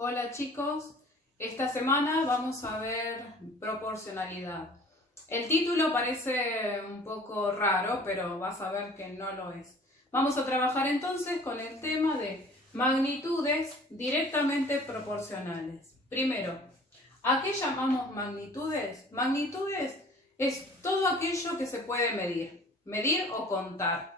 Hola chicos, esta semana vamos a ver proporcionalidad. El título parece un poco raro, pero vas a ver que no lo es. Vamos a trabajar entonces con el tema de magnitudes directamente proporcionales. Primero, ¿a qué llamamos magnitudes? Magnitudes es todo aquello que se puede medir o contar.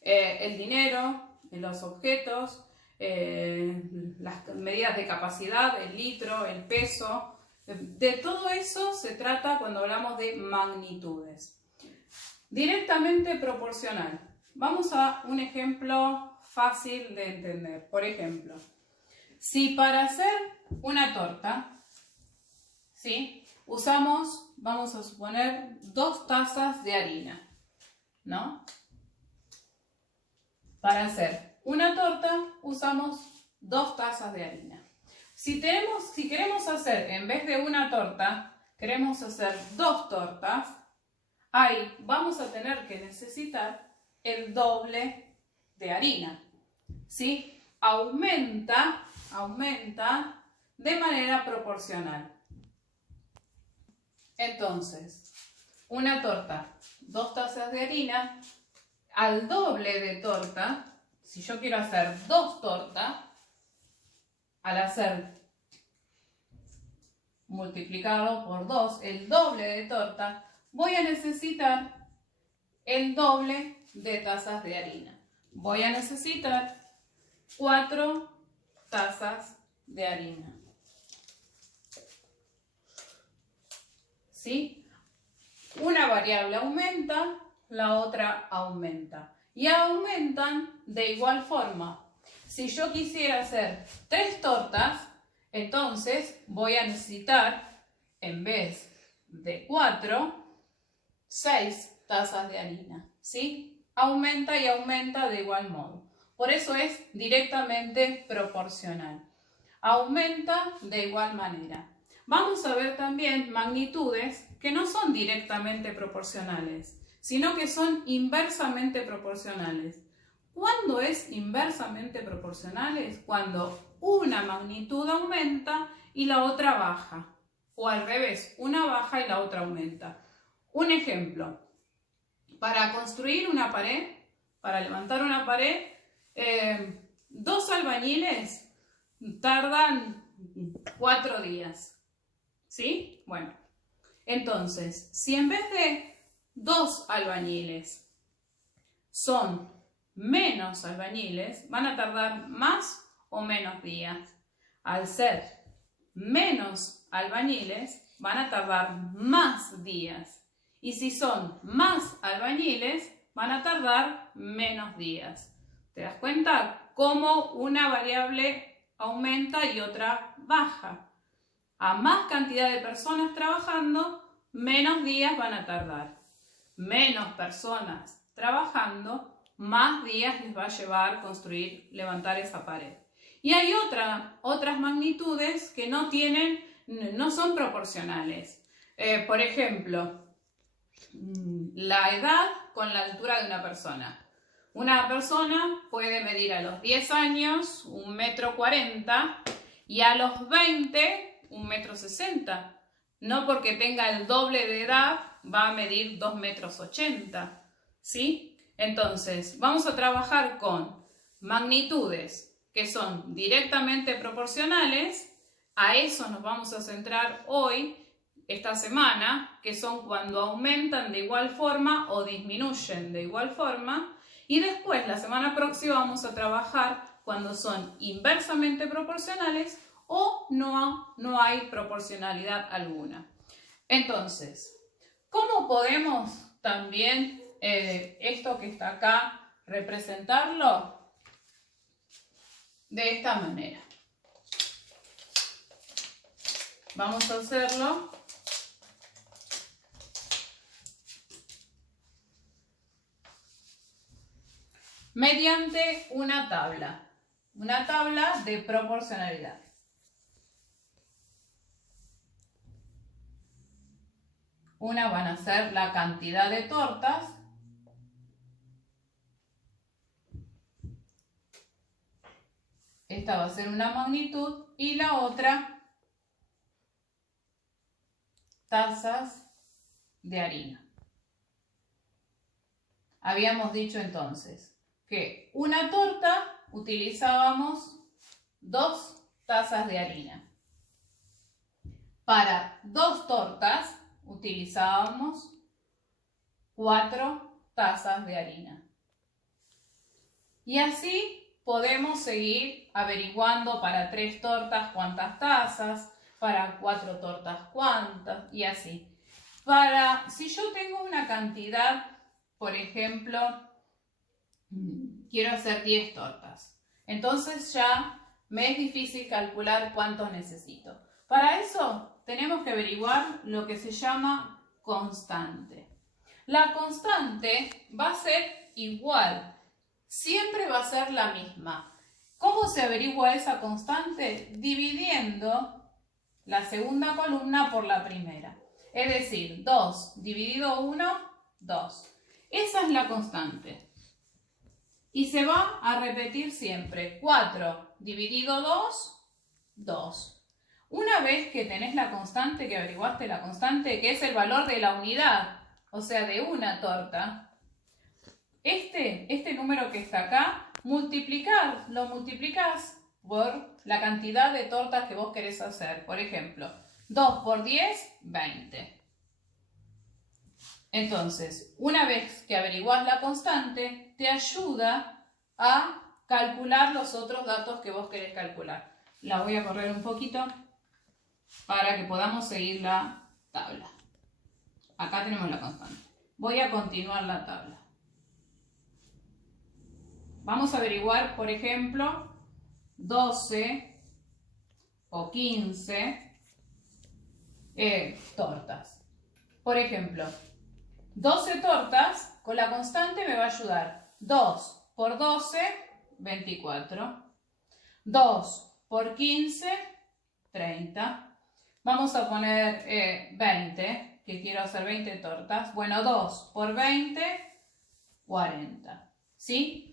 El dinero, los objetos, las medidas de capacidad, el litro, el peso. De todo eso se trata cuando hablamos de magnitudes. Directamente proporcional. Vamos a un ejemplo fácil de entender. Por ejemplo, si para hacer una torta, ¿sí?, usamos, vamos a suponer, 2 tazas de harina, ¿no? Para hacer una torta usamos 2 tazas de harina. Si queremos hacer, en vez de una torta, queremos hacer 2 tortas, ahí vamos a tener que necesitar el doble de harina, ¿sí? Aumenta de manera proporcional. Entonces, una torta, 2 tazas de harina, al doble de torta, si yo quiero hacer 2 tortas, al hacer multiplicado por 2, el doble de torta, voy a necesitar el doble de tazas de harina. Voy a necesitar 4 tazas de harina. ¿Sí? Una variable aumenta, la otra aumenta. Y aumentan de igual forma. Si yo quisiera hacer 3 tortas, entonces voy a necesitar, en vez de 4, 6 tazas de harina. ¿Sí? Aumenta y aumenta de igual modo. Por eso es directamente proporcional. Aumenta de igual manera. Vamos a ver también magnitudes que no son directamente proporcionales, sino que son inversamente proporcionales. ¿Cuándo es inversamente proporcionales? Cuando una magnitud aumenta y la otra baja. O al revés, una baja y la otra aumenta. Un ejemplo. Para construir una pared, para levantar una pared, 2 albañiles tardan 4 días. ¿Sí? Bueno, entonces, si en vez de 2 albañiles son menos albañiles, van a tardar más o menos días. Al ser menos albañiles, van a tardar más días. Y si son más albañiles, van a tardar menos días. ¿Te das cuenta cómo una variable aumenta y otra baja? A más cantidad de personas trabajando, menos días van a tardar. Menos personas trabajando, más días les va a llevar construir, levantar esa pared. Y hay otras magnitudes que no son proporcionales. Por ejemplo, la edad con la altura de una persona. Una persona puede medir a los 10 años 1,40 m y a los 20 1,60 m. No porque tenga el doble de edad va a medir 2,80 m. ¿Sí? Entonces, vamos a trabajar con magnitudes que son directamente proporcionales. A eso nos vamos a centrar hoy, esta semana, que son cuando aumentan de igual forma o disminuyen de igual forma. Y después, la semana próxima, vamos a trabajar cuando son inversamente proporcionales o no hay proporcionalidad alguna. Entonces, ¿cómo podemos también esto que está acá representarlo? De esta manera. Vamos a hacerlo mediante una tabla de proporcionalidad. Una van a ser la cantidad de tortas esta va a ser una magnitud y la otra tazas de harina. Habíamos dicho entonces que una torta utilizábamos 2 tazas de harina. Para 2 tortas utilizábamos 4 tazas de harina. Y así podemos seguir averiguando para 3 tortas cuántas tazas, para 4 tortas cuántas y así. Si yo tengo una cantidad, por ejemplo, quiero hacer 10 tortas, entonces ya me es difícil calcular cuántos necesito. Para eso tenemos que averiguar lo que se llama constante. La constante va a ser igual, siempre va a ser la misma. ¿Cómo se averigua esa constante? Dividiendo la segunda columna por la primera. Es decir, 2 dividido 1, 2. Esa es la constante. Y se va a repetir siempre. 4 dividido 2, 2. Una vez que tenés la constante, que averiguaste la constante, que es el valor de la unidad, o sea, de una torta, este número que está acá, lo multiplicás por la cantidad de tortas que vos querés hacer. Por ejemplo, 2 por 10, 20. Entonces, una vez que averiguás la constante, te ayuda a calcular los otros datos que vos querés calcular. La voy a correr un poquito para que podamos seguir la tabla. Acá tenemos la constante. Voy a continuar la tabla. Vamos a averiguar, por ejemplo, 12 o 15 tortas. Por ejemplo, 12 tortas, con la constante me va a ayudar. 2 por 12, 24. 2 por 15, 30. Vamos a poner 20, que quiero hacer 20 tortas. Bueno, 2 por 20, 40. ¿Sí?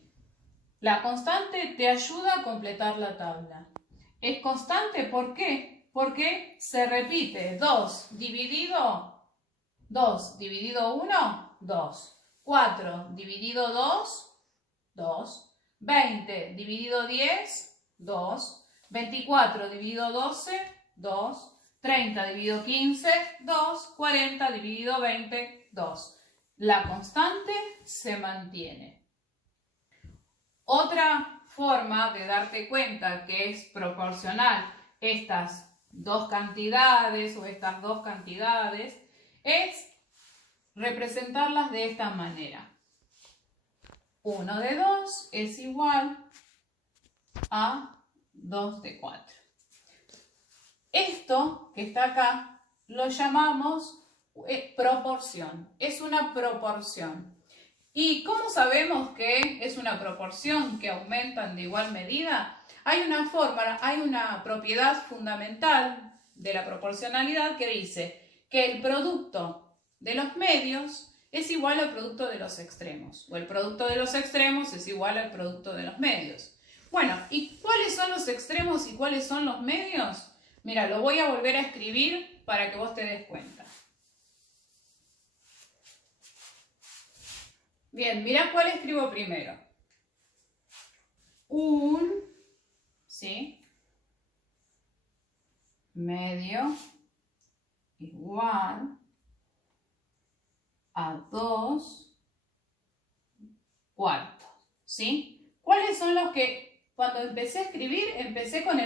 La constante te ayuda a completar la tabla. ¿Es constante? ¿Por qué? Porque se repite. 2 dividido 1, 2. 4 dividido 2, 2. 20 dividido 10, 2. 24 dividido 12, 2. 30 dividido 15, 2. 40 dividido 20, 2. La constante se mantiene. Otra forma de darte cuenta que es proporcional estas 2 cantidades o estas 2 cantidades es representarlas de esta manera. 1 de 2 es igual a 2 de 4. Esto que está acá lo llamamos proporción. Es una proporción. ¿Y cómo sabemos que es una proporción que aumentan de igual medida? Hay una fórmula, hay una propiedad fundamental de la proporcionalidad que dice que el producto de los medios es igual al producto de los extremos, o el producto de los extremos es igual al producto de los medios. Bueno, ¿y cuáles son los extremos y cuáles son los medios? Mira, lo voy a volver a escribir para que vos te des cuenta. Bien, mira cuál escribo primero. ¿Sí? Medio igual a 2 cuartos, ¿sí? ¿Cuáles son los que, cuando empecé a escribir, empecé con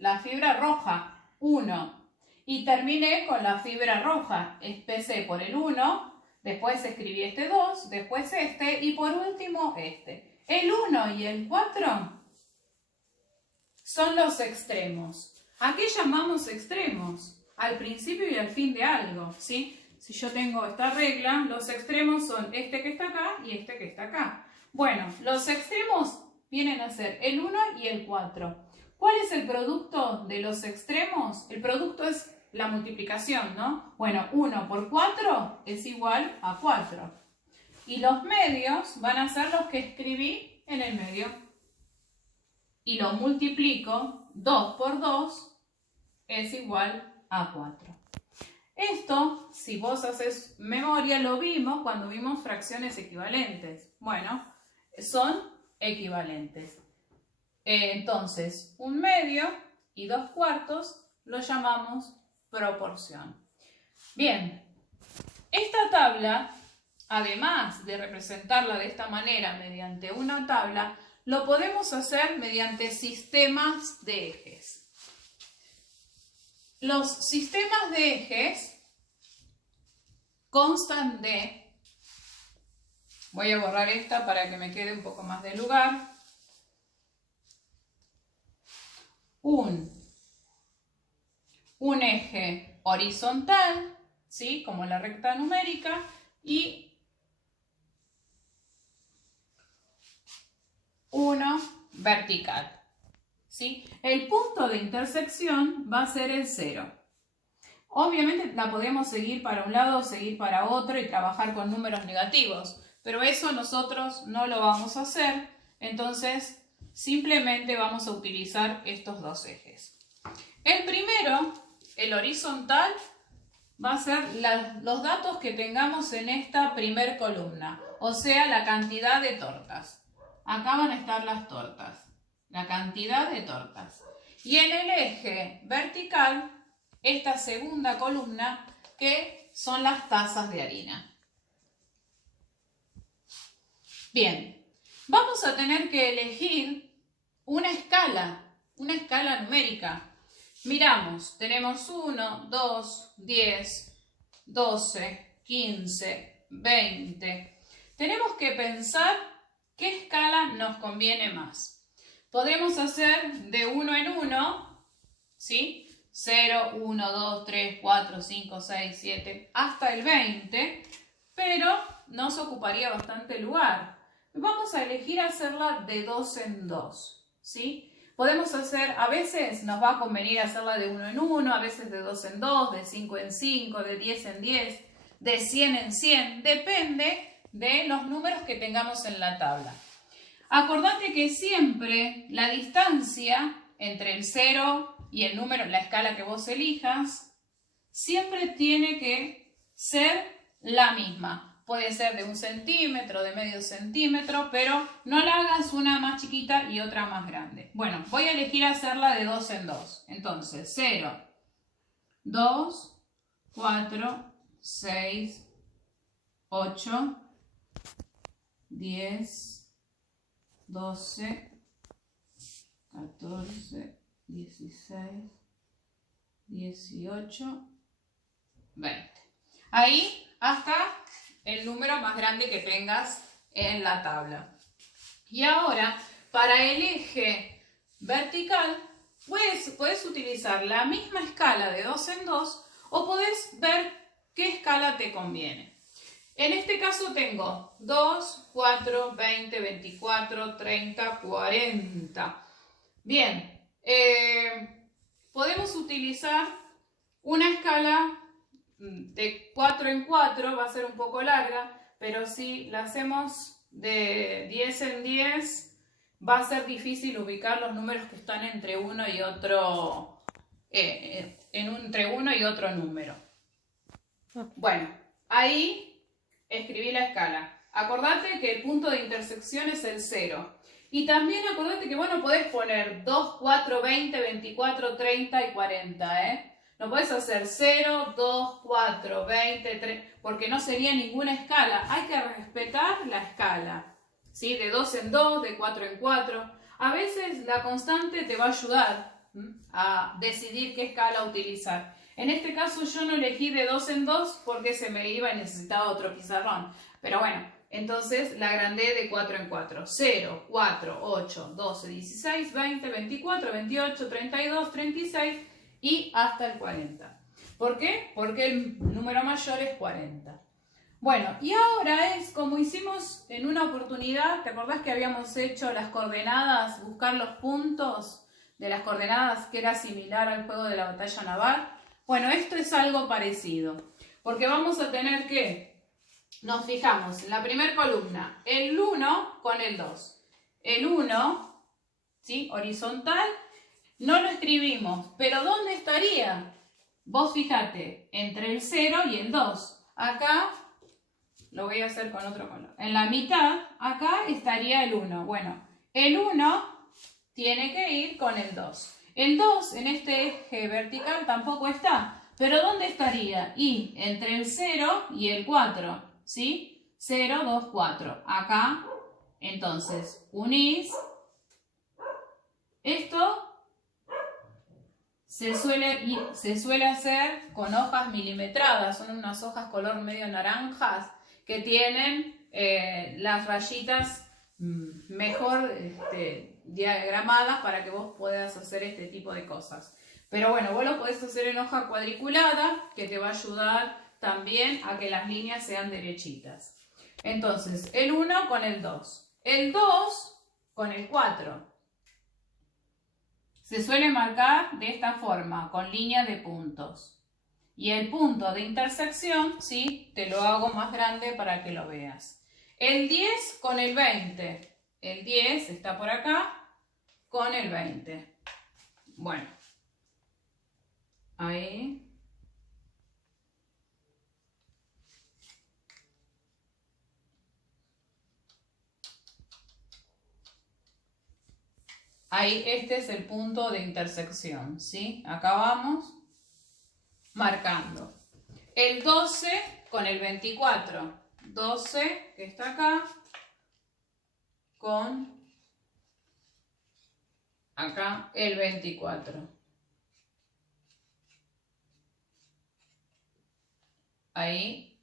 la fibra roja, 1, y terminé con la fibra roja, empecé por el 1, después escribí este 2, después este, y por último este. El 1 y el 4 son los extremos. ¿A qué llamamos extremos? Al principio y al fin de algo, ¿sí? Si yo tengo esta regla, los extremos son este que está acá y este que está acá. Bueno, los extremos vienen a ser el 1 y el 4. ¿Cuál es el producto de los extremos? El producto es la multiplicación, ¿no? Bueno, 1 por 4 es igual a 4. Y los medios van a ser los que escribí en el medio. y lo multiplico, 2 por 2 es igual a 4. Esto, si vos haces memoria, lo vimos cuando vimos fracciones equivalentes. Bueno, son equivalentes. Entonces, 1/2 y 2/4 lo llamamos proporción. Bien, esta tabla, además de representarla de esta manera mediante una tabla, lo podemos hacer mediante sistemas de ejes. Los sistemas de ejes constan de, voy a borrar esta para que me quede un poco más de lugar, un eje horizontal, ¿sí? Como la recta numérica, y uno vertical, ¿sí? El punto de intersección va a ser el 0. Obviamente la podemos seguir para un lado, seguir para otro y trabajar con números negativos, pero eso nosotros no lo vamos a hacer, entonces simplemente vamos a utilizar estos dos ejes. El primero, el horizontal, va a ser los datos que tengamos en esta primer columna, o sea, la cantidad de tortas. Acá van a estar las tortas, la cantidad de tortas. Y en el eje vertical, esta segunda columna, que son las tazas de harina. Bien, vamos a tener que elegir una escala numérica. Miramos, tenemos 1, 2, 10, 12, 15, 20. Tenemos que pensar qué escala nos conviene más. Podemos hacer de 1 en 1, ¿sí? 0, 1, 2, 3, 4, 5, 6, 7, hasta el 20, pero nos ocuparía bastante lugar. Vamos a elegir hacerla de 2 en 2, ¿sí? Podemos hacer, a veces nos va a convenir hacerla de 1 en 1, a veces de 2 en 2, de 5 en 5, de 10 en 10, de 100 en 100, depende de los números que tengamos en la tabla. Acordate que siempre la distancia entre el 0 y el número, la escala que vos elijas, siempre tiene que ser la misma. Puede ser de 1 centímetro, de medio centímetro, pero no la hagas una más chiquita y otra más grande. Bueno, voy a elegir hacerla de 2 en 2. Entonces, 0, 2, 4, 6, 8, 10, 12, 14, 16, 18, 20. Ahí hasta el número más grande que tengas en la tabla. Y ahora, para el eje vertical, puedes utilizar la misma escala de 2 en 2 o podés ver qué escala te conviene. En este caso tengo 2, 4, 20, 24, 30, 40. Bien, podemos utilizar una escala de 4 en 4, va a ser un poco larga, pero si la hacemos de 10 en 10, va a ser difícil ubicar los números que están entre uno y otro, entre uno y otro número. Bueno, ahí escribí la escala. Acordate que el punto de intersección es el 0. Y también acordate que, bueno, podés poner 2, 4, 20, 24, 30 y 40, ¿eh? No podés hacer 0, 2, 4, 20, 3, porque no sería ninguna escala. Hay que respetar la escala, ¿sí? De 2 en 2, de 4 en 4. A veces la constante te va a ayudar a decidir qué escala utilizar. En este caso yo no elegí de 2 en 2 porque se me iba y necesitaba otro pizarrón. Pero bueno, entonces la agrandé de 4 en 4. 0, 4, 8, 12, 16, 20, 24, 28, 32, 36 y hasta el 40. ¿Por qué? Porque el número mayor es 40. Bueno, y ahora es como hicimos en una oportunidad. ¿Te acordás que habíamos hecho las coordenadas, buscar los puntos de las coordenadas, que era similar al juego de la batalla naval? Bueno, esto es algo parecido, porque vamos a tener que, nos fijamos en la primera columna, el 1 con el 2. El 1 ¿sí? Horizontal, no lo escribimos, pero ¿dónde estaría? Vos fíjate, entre el 0 y el 2. Acá, lo voy a hacer con otro color. En la mitad, acá estaría el 1. Bueno, el 1 tiene que ir con el 2. El 2 en este eje vertical tampoco está. ¿Pero dónde estaría? Y entre el 0 y el 4, ¿sí? 0, 2, 4. Acá, entonces, unís. Esto se suele hacer con hojas milimetradas. Son unas hojas color medio naranjas que tienen las rayitas mejor diagramadas para que vos puedas hacer este tipo de cosas. Pero bueno, vos lo podés hacer en hoja cuadriculada, que te va a ayudar también a que las líneas sean derechitas. Entonces, el 1 con el 2. El 2 con el 4. Se suele marcar de esta forma, con línea de puntos. Y el punto de intersección, ¿sí? Te lo hago más grande para que lo veas. El 10 con el 20. El 10 está por acá con el 20. Bueno. Ahí. Ahí, este es el punto de intersección, ¿sí? Acá vamos marcando. El 12 con el 24. 12, que está acá, con acá el 24. Ahí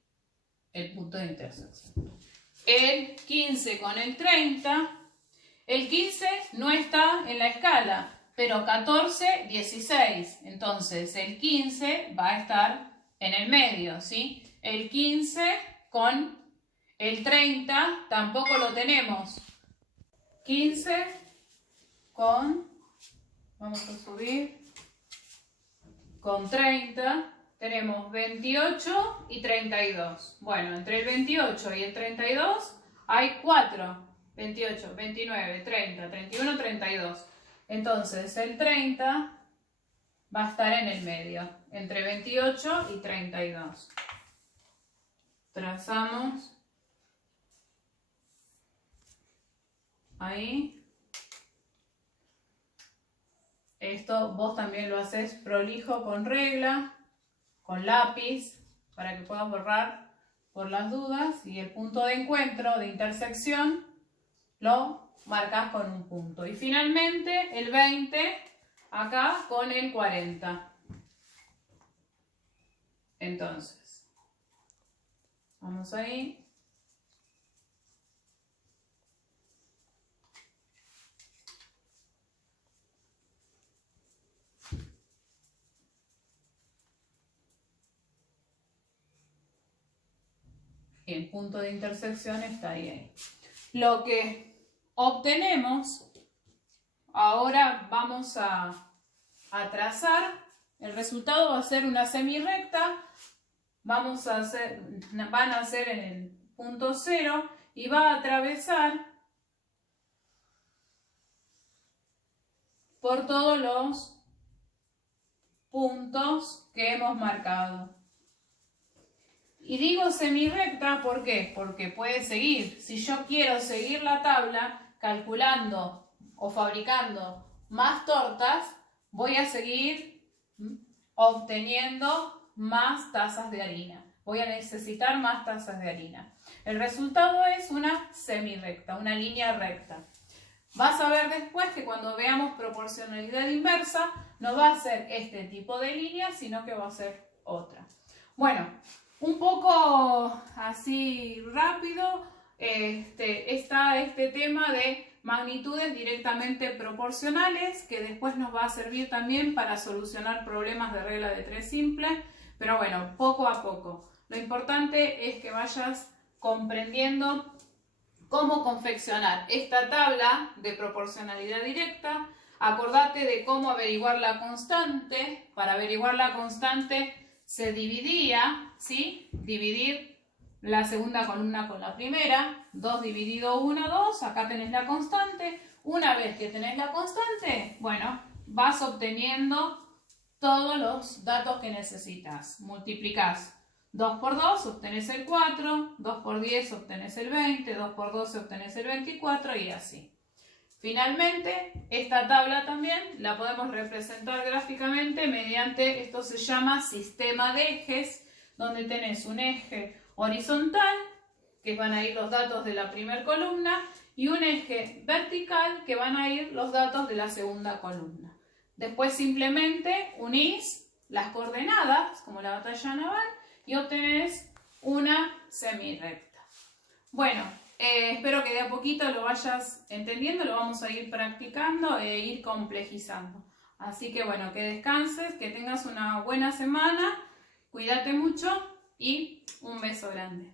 el punto de intersección. El 15 con el 30. El 15 no está en la escala, pero 14, 16. Entonces el 15 va a estar en el medio, ¿sí? El 15 con el 30 tampoco lo tenemos. 15 con, vamos a subir, con 30. Tenemos 28 y 32. Bueno, entre el 28 y el 32 hay 4. 28, 29, 30, 31, 32. Entonces el 30 va a estar en el medio, entre 28 y 32. Trazamos ahí. Esto vos también lo haces prolijo con regla, con lápiz, para que puedas borrar por las dudas. Y el punto de encuentro, de intersección, lo marcas con un punto. Y finalmente el 20 acá con el 40. Entonces, vamos ahí. Y el punto de intersección está ahí. Lo que obtenemos, ahora vamos a trazar. El resultado va a ser una semirrecta. Van a hacer en el punto 0 y va a atravesar por todos los puntos que hemos marcado. Y digo semirrecta, ¿por qué? Porque puede seguir. Si yo quiero seguir la tabla calculando o fabricando más tortas, voy a seguir obteniendo más tazas de harina. Voy a necesitar más tazas de harina. El resultado es una semirrecta, una línea recta. Vas a ver después que cuando veamos proporcionalidad inversa, no va a ser este tipo de línea, sino que va a ser otra. Bueno, un poco así rápido está este tema de magnitudes directamente proporcionales, que después nos va a servir también para solucionar problemas de regla de 3 simple, pero bueno, poco a poco. Lo importante es que vayas comprendiendo cómo confeccionar esta tabla de proporcionalidad directa. Acordate de cómo averiguar la constante. Para averiguar la constante se dividía, ¿sí? Dividir la segunda columna con la primera. 2 dividido 1, 2. Acá tenés la constante. Una vez que tenés la constante, bueno, vas obteniendo todos los datos que necesitas. Multiplicás 2 por 2, obtenés el 4, 2 por 10, obtenés el 20, 2 por 12, obtenés el 24 y así. Finalmente, esta tabla también la podemos representar gráficamente mediante, esto se llama sistema de ejes, donde tenés un eje horizontal, que van a ir los datos de la primera columna, y un eje vertical, que van a ir los datos de la segunda columna. Después simplemente unís las coordenadas, como la batalla naval, y obtenés una semirrecta. Bueno, espero que de a poquito lo vayas entendiendo, lo vamos a ir practicando e ir complejizando. Así que bueno, que descanses, que tengas una buena semana, cuídate mucho y un beso grande.